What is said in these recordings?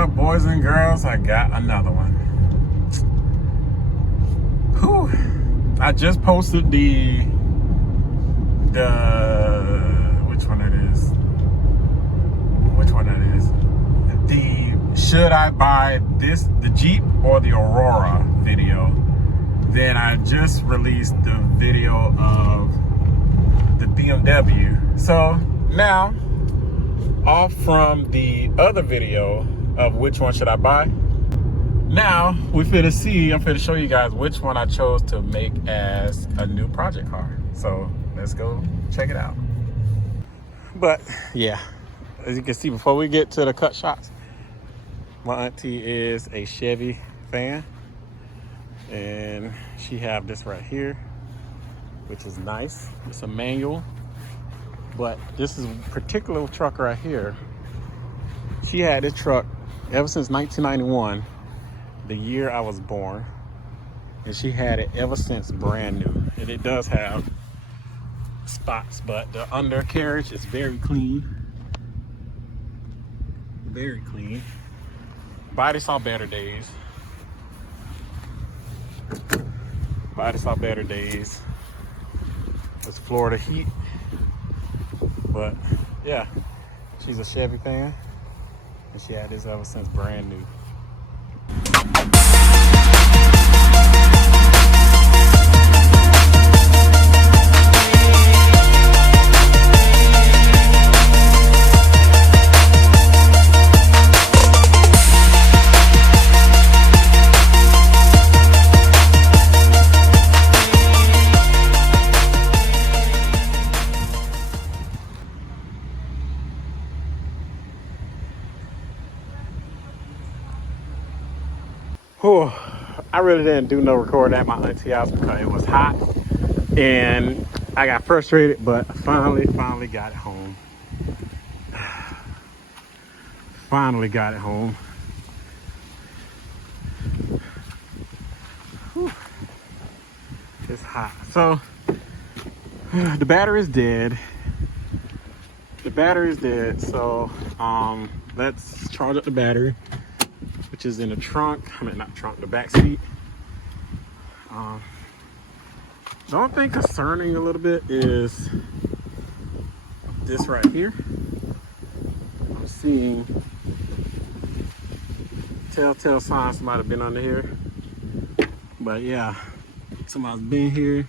Well, boys and girls, I got another one. Whew. I just posted the which one it is? The should I buy the Jeep or the Aurora video. Then I just released the video of the BMW. So now, off from the other video of which one should I buy, now I'm finna show you guys which one I chose to make as a new project car. So let's go check it out. But yeah, as you can see, before we get to the cut shots, my auntie is a Chevy fan, and she have this right here, which is nice. It's a manual, but this is a particular truck right here. She had this truck ever since 1991, the year I was born, and she had it ever since brand new. And it does have spots, but the undercarriage is very clean. Very clean. Body saw better days. It's Florida heat. But yeah, she's a Chevy fan, and she had this ever since brand new. Oh, I really didn't do no recording at my auntie's house because it was hot and I got frustrated, but finally got it home. Finally got it home. Whew. It's hot. So the battery is dead. So let's charge up the battery, which is in the trunk. I mean, not trunk, the back seat. The only thing concerning a little bit is this right here. I'm seeing telltale signs somebody have been under here. But yeah, somebody's been here.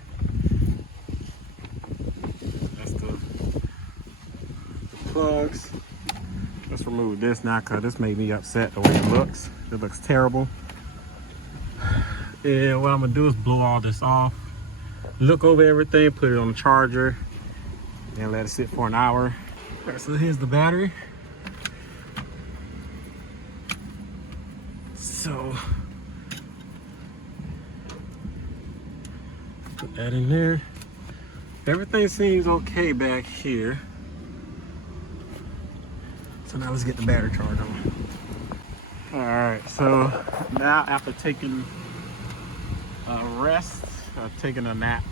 That's the plugs. Let's remove this now because this made me upset the way it looks. It looks terrible. And what I'm gonna do is blow all this off, look over everything, put it on the charger, and let it sit for an hour. All right, so here's the battery. So put that in there. Everything seems okay back here. So now let's get the battery charge on. All right, so now after taking a rest, taking a nap,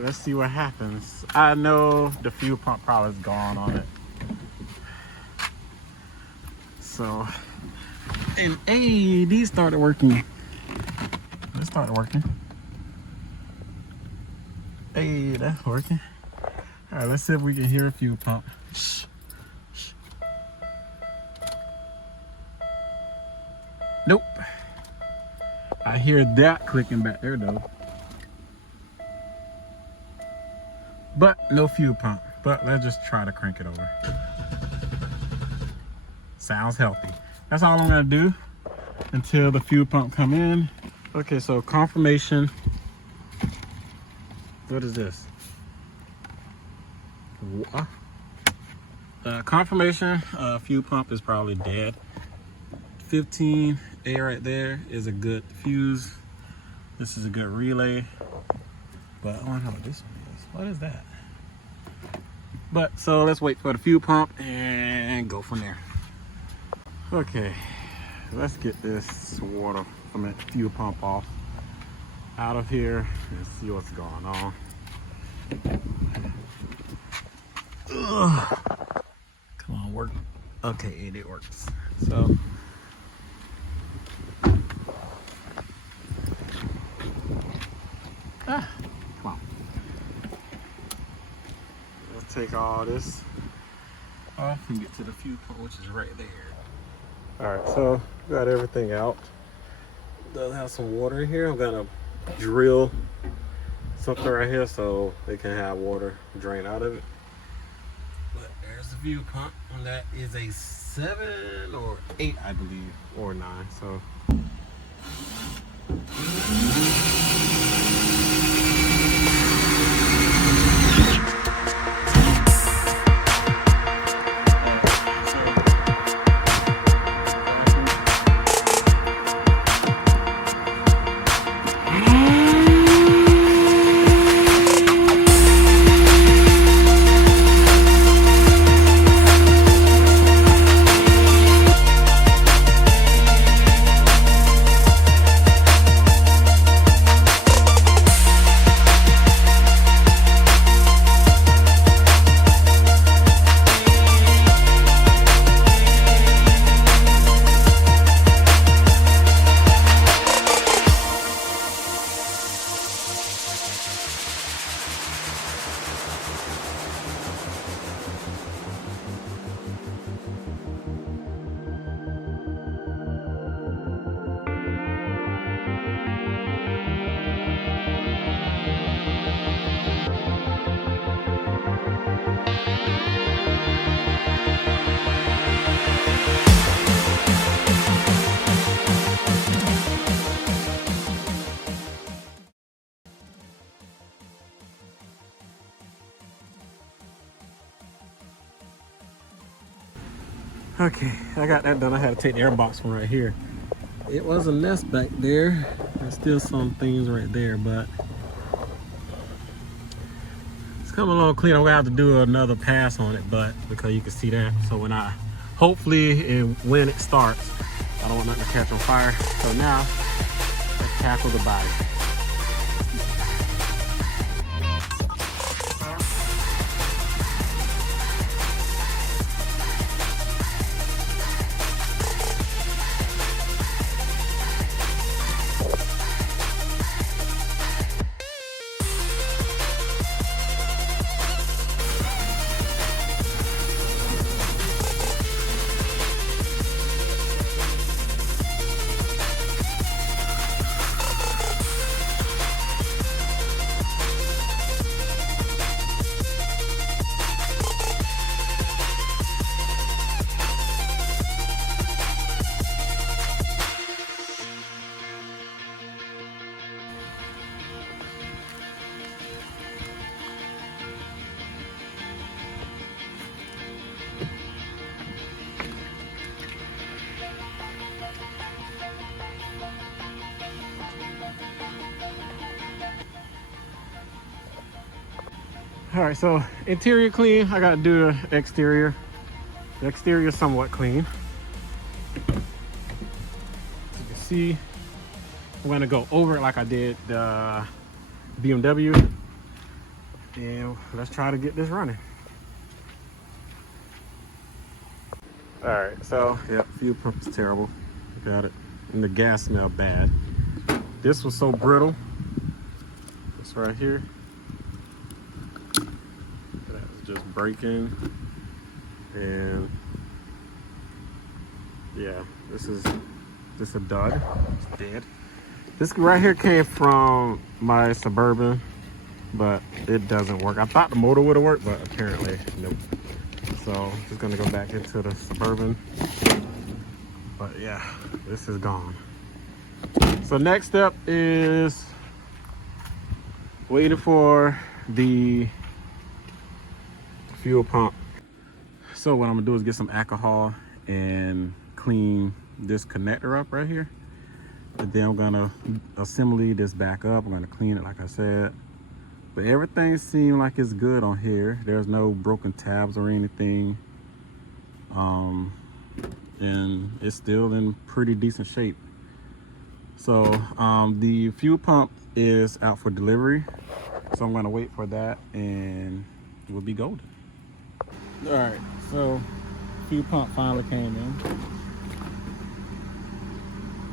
let's see what happens. I know the fuel pump probably is gone on it. So, and hey, these started working. It started working. Hey, that's working. All right, let's see if we can hear a fuel pump. Shh. Nope. I hear that clicking back there though. But no fuel pump. But let's just try to crank it over. Sounds healthy. That's all I'm gonna do until the fuel pump come in. Okay, so confirmation. What is this? Confirmation, fuel pump is probably dead. 15A right there is a good fuse. This is a good relay. But I don't know what this one is. What is that? But so let's wait for the fuel pump and go from there. Okay, let's get this water from that fuel pump off out of here and see what's going on. Ugh. Come on, work. Okay, and it works. So come on. Let's take all this off and get to the fuel pump, which is right there. All right, so got everything out. Does have some water in here. I'm gonna drill something right here so they can have water drain out of it. But there's the fuel pump, and that is a 7 or 8, I believe, or 9. So. Okay, I got that done. I had to take the air box from right here. It was a mess back there. There's still some things right there, but it's coming along clean. I'm gonna have to do another pass on it, but because you can see that. So when I, hopefully, and when it starts, I don't want nothing to catch on fire. So now, let's tackle the body. All right, so interior clean. I gotta do the exterior. The exterior is somewhat clean. As you can see, I'm gonna go over it like I did the BMW. And let's try to get this running. All right, so yeah, fuel pump is terrible. Look at it, and the gas smelled bad. This was so brittle. This right here. Just breaking, and yeah, this is just a dud. It's dead. This right here came from my Suburban, but it doesn't work. I thought the motor would have worked, but apparently nope. So I'm just gonna go back into the Suburban, but yeah, this is gone. So next step is waiting for the fuel pump. So what I'm gonna do is get some alcohol and clean this connector up right here. And then I'm gonna assemble this back up. I'm gonna clean it like I said. But everything seems like it's good on here. There's no broken tabs or anything. And it's still in pretty decent shape. So the fuel pump is out for delivery. So I'm gonna wait for that and we'll be golden. All right, so fuel pump finally came in.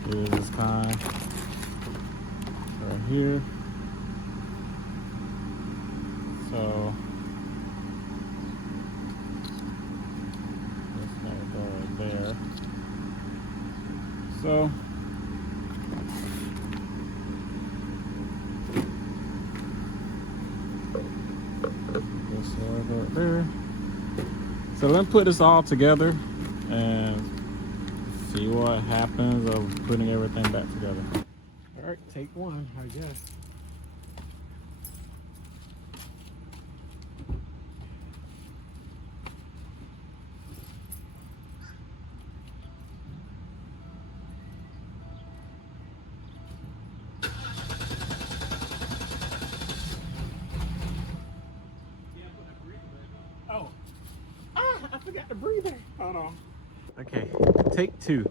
Here's this kind right here. So this gonna go right there. So this will go right there. So let's put this all together and see what happens of putting everything back together. All right, take one, I guess. Oh, I forgot the breather. Hold on. Okay, take two.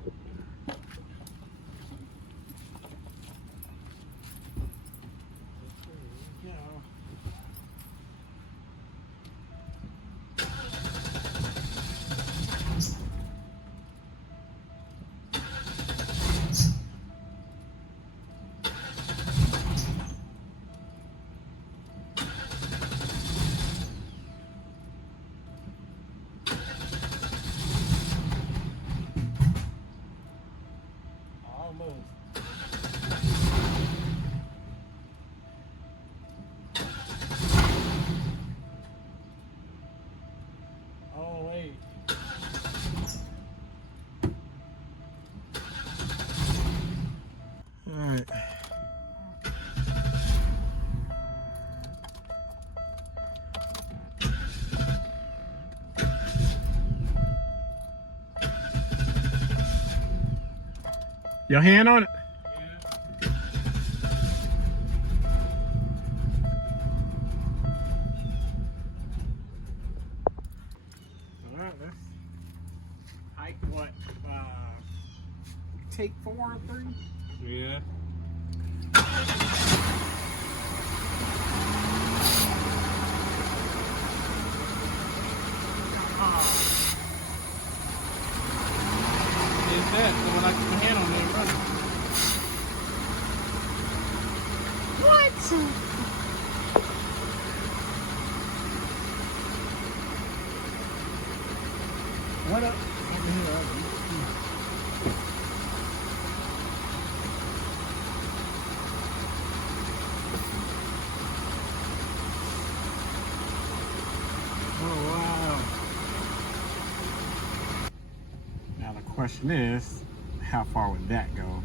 Oh, wait. All right. Your hand on it? Yeah. All right, let's hike what? Take 4 or 3? Yeah. Is that? So when I put my hand on there, running. What? What up? Over here. Oh, wow. Now the question is, how far would that go?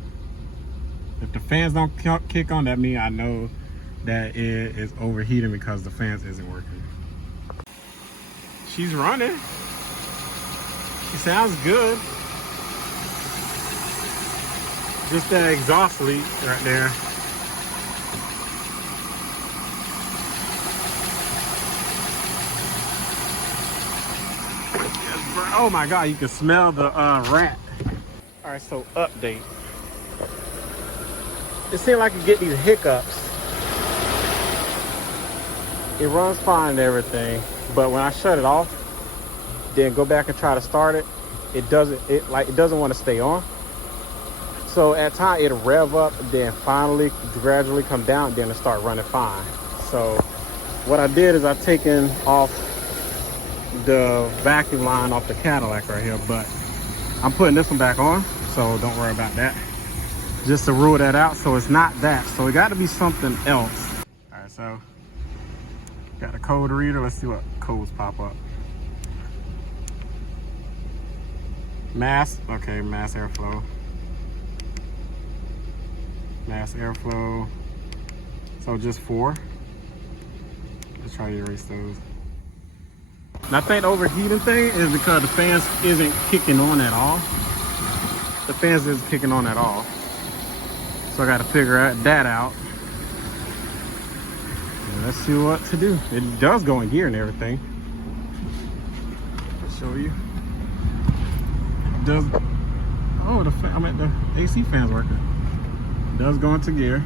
If the fans don't kick on, that means I know that it is overheating because the fans isn't working. She's running. It sounds good. Just that exhaust leak right there. Oh my God, you can smell the rat. All right, so update. It seemed like you get these hiccups. It runs fine and everything, but when I shut it off, then go back and try to start it, it doesn't want to stay on. So at times it'll rev up, then finally gradually come down, then it'll start running fine. So what I did is I've taken off the vacuum line off the Cadillac right here, but I'm putting this one back on, so don't worry about that. Just to rule that out, so it's not that. So it got to be something else. All right, so got a code reader. Let's see what codes pop up. Mass, okay, mass airflow. Mass airflow. So just 4. Let's try to erase those. And I think the overheating thing is because the fans isn't kicking on at all. The fans isn't kicking on at all. So I got to figure that out. And let's see what to do. It does go in gear and everything. I'll show you. It does. Oh, I'm at the AC fans working. It does go into gear.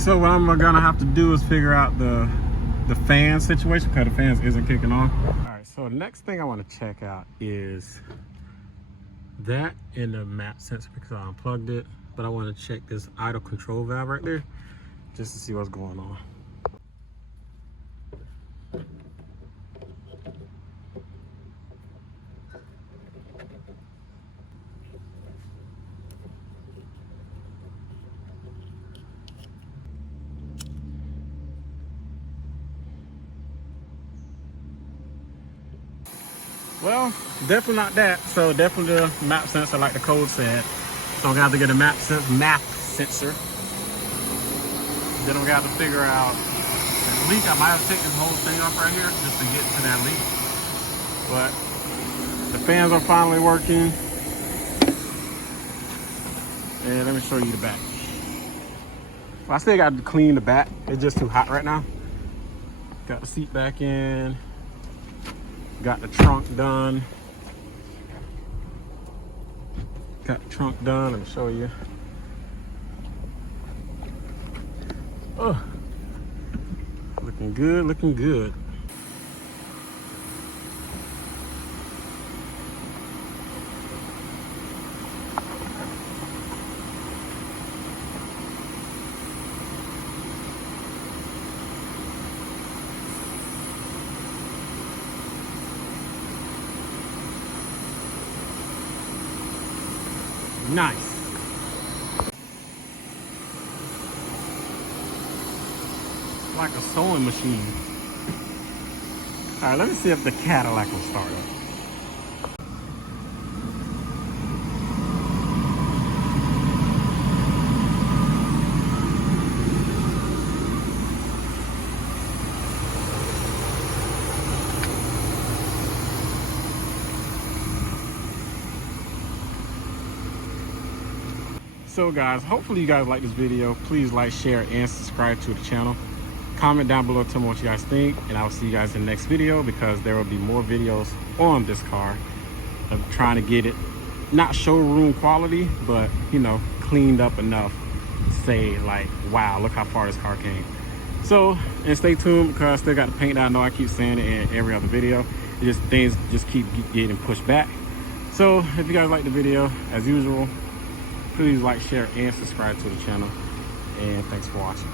So what I'm gonna have to do is figure out the fan situation, because the fans isn't kicking on. All right, so the next thing I want to check out is that in the map sensor, because I unplugged it, but I want to check this idle control valve right there just to see what's going on. Well, definitely not that. So definitely the map sensor, like the code said. So I'm gonna have to get a map sensor. Then I'm gonna have to figure out the leak. I might have to take this whole thing off right here just to get to that leak. But the fans are finally working. And let me show you the back. Well, I still got to clean the back. It's just too hot right now. Got the seat back in. Got the trunk done. Got the trunk done. Let me show you. Oh, looking good, looking good. Nice. Like a sewing machine. All right, let me see if the Cadillac will start up. So guys, hopefully you guys like this video. Please like, share, and subscribe to the channel. Comment down below, tell me what you guys think, and I will see you guys in the next video, because there will be more videos on this car of trying to get it, not showroom quality, but you know, cleaned up enough to say like, wow, look how far this car came. So, and stay tuned, because I still got the paint. I know I keep saying it in every other video. It just, things just keep getting pushed back. So if you guys like the video, as usual, please like, share, and subscribe to the channel. And thanks for watching.